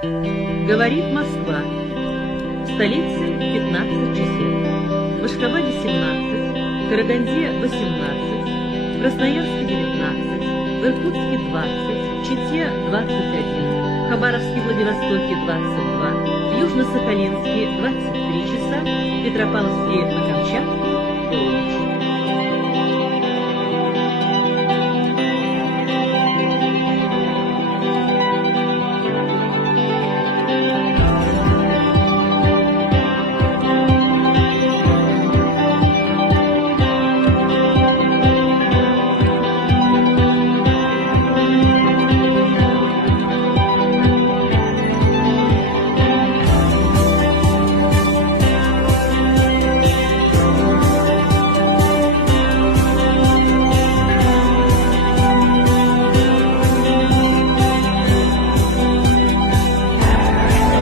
Говорит Москва. В столице 15 часов. В Ашхабаде 17, в Караганде 18, в Красноярске 19, в Иркутске 20, в Чите 21, в Хабаровске, Владивостоке 22, в Южно-Сахалинске 23 часа, в Петропавловске на Камчатке полночь.